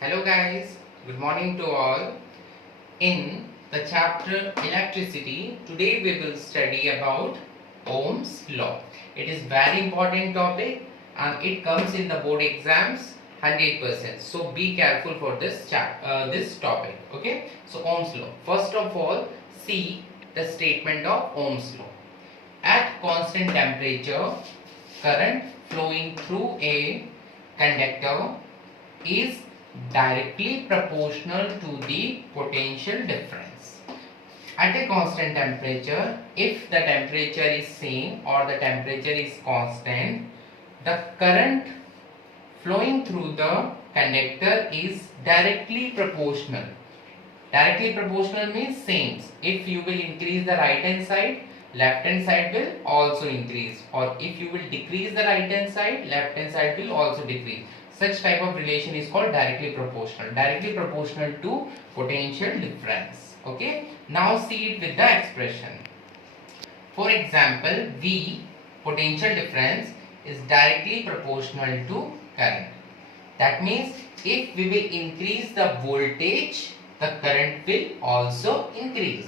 Hello guys, good morning to all. In the chapter electricity, today we will study about Ohm's law. It is very important topic and it comes in the board exams 100%. So be careful for this topic. Okay. So Ohm's law. First of all, see the statement of Ohm's law. At constant temperature, current flowing through a conductor is directly proportional to the potential difference. At a constant temperature, if the temperature is same or the temperature is constant, the current flowing through the conductor is directly proportional. Directly proportional means same. If you will increase the right hand side, left hand side will also increase, or if you will decrease the right hand side, left hand side will also decrease. Such type of relation is called directly proportional to potential difference. Okay, now see it with the expression. For example, V, potential difference, is directly proportional to current. That means if we will increase the voltage, the current will also increase.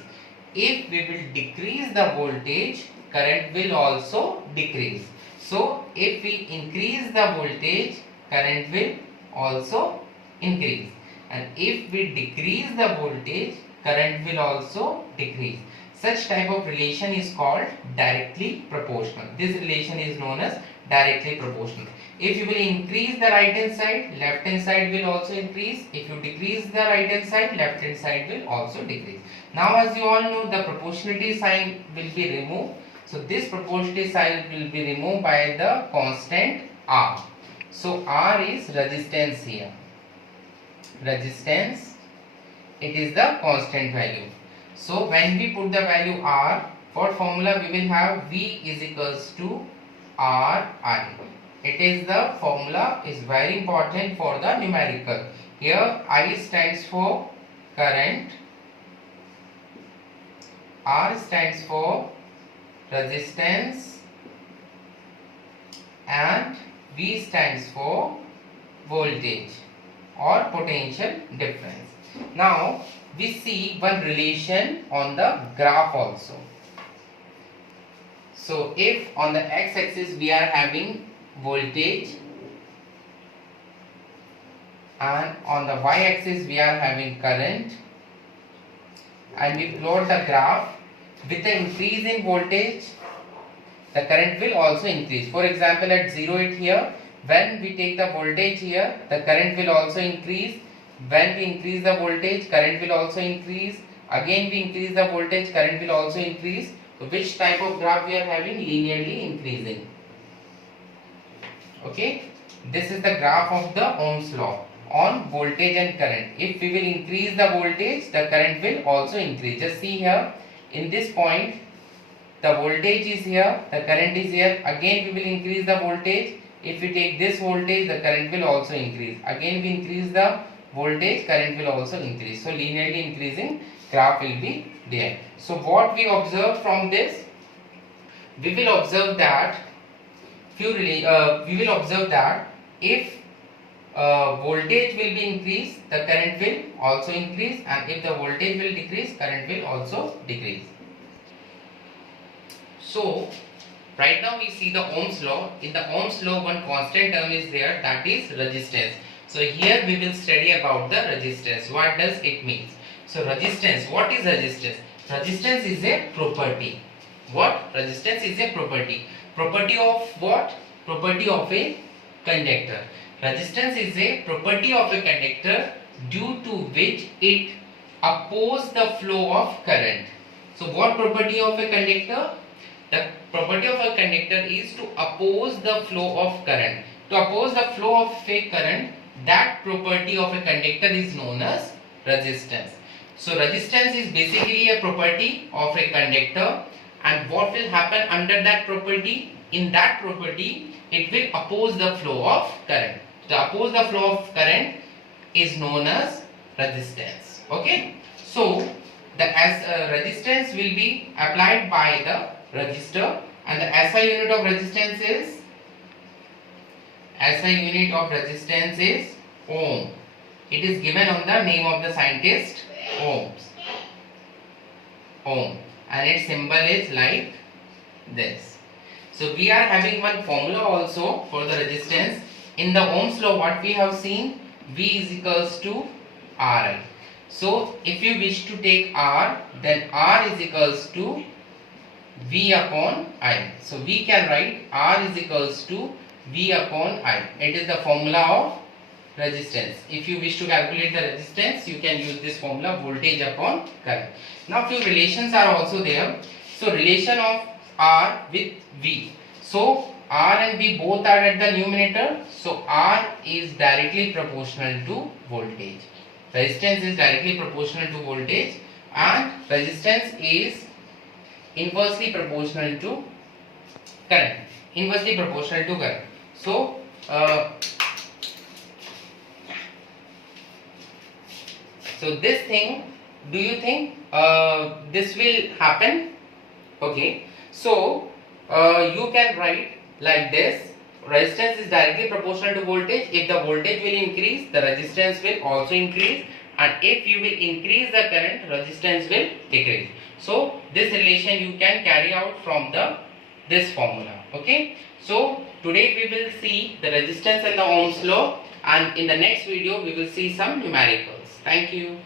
If we will decrease the voltage, current will also decrease. So if we increase the voltage, current will also increase, and if we decrease the voltage, current will also decrease. Such type of relation is called directly proportional. This relation is known as directly proportional. If you will increase the right hand side, left hand side will also increase. If you decrease the right hand side, left hand side will also decrease. Now as you all know, the proportionality sign will be removed. So this proportionality sign will be removed by the constant R. So R is resistance here. Resistance, it is the constant value. So when we put the value R, for formula we will have V is equals to RI. It is the formula, is very important for the numerical. Here I stands for current, R stands for resistance, and V stands for voltage or potential difference. Now we see one relation on the graph also. So if on the x-axis we are having voltage and on the y-axis we are having current, and we plot the graph, with the increase in voltage, the current will also increase. For example, at 0.8 here, when we take the voltage here, the current will also increase. When we increase the voltage, current will also increase. Again we increase the voltage, current will also increase. So which type of graph we are having? Linearly increasing. Okay, this is the graph of the Ohm's law on voltage and current. If we will increase the voltage, the current will also increase. Just see here, in this point, the voltage is here, the current is here. Again we will increase the voltage. If we take this voltage, the current will also increase. Again we increase the voltage, current will also increase. So linearly increasing graph will be there. So what we observe from this, we will observe that if voltage will be increased, the current will also increase, and if the voltage will decrease, current will also decrease. So right now we see the Ohm's law. In the Ohm's law, one constant term is there, that is resistance. So here we will study about the resistance. What does it mean? So resistance, what is resistance? Resistance is a property. What? Resistance is a property. Property of what? Property of a conductor. Resistance is a property of a conductor due to which it opposes the flow of current. So what property of a conductor? The property of a conductor is to oppose the flow of current. To oppose the flow of a current, that property of a conductor is known as resistance. So resistance is basically a property of a conductor, and what will happen under that property? In that property, it will oppose the flow of current. To oppose the flow of current is known as resistance. Okay. So the resistance will be applied by the resistor, and the SI unit of resistance is ohm. It is given on the name of the scientist, Ohms. Ohm, and its symbol is like this. So we are having one formula also for the resistance. In the Ohm's law, what we have seen, V is equals to Ri. So if you wish to take R, then R is equals to V upon I. So we can write R is equals to V upon I. It is the formula of resistance. If you wish to calculate the resistance, you can use this formula, voltage upon current. Now few relations are also there. So relation of R with V. So R and V both are at the numerator. So R is directly proportional to voltage. Resistance is directly proportional to voltage, and resistance is inversely proportional to current. Inversely proportional to current. So so this thing, do you think this will happen? Okay, so you can write like this: resistance is directly proportional to voltage. If the voltage will increase, the resistance will also increase, and if you will increase the current, resistance will decrease. So this relation you can carry out from this formula. Okay, so today we will see the resistance and the Ohm's law, and in the next video we will see some numericals. Thank you.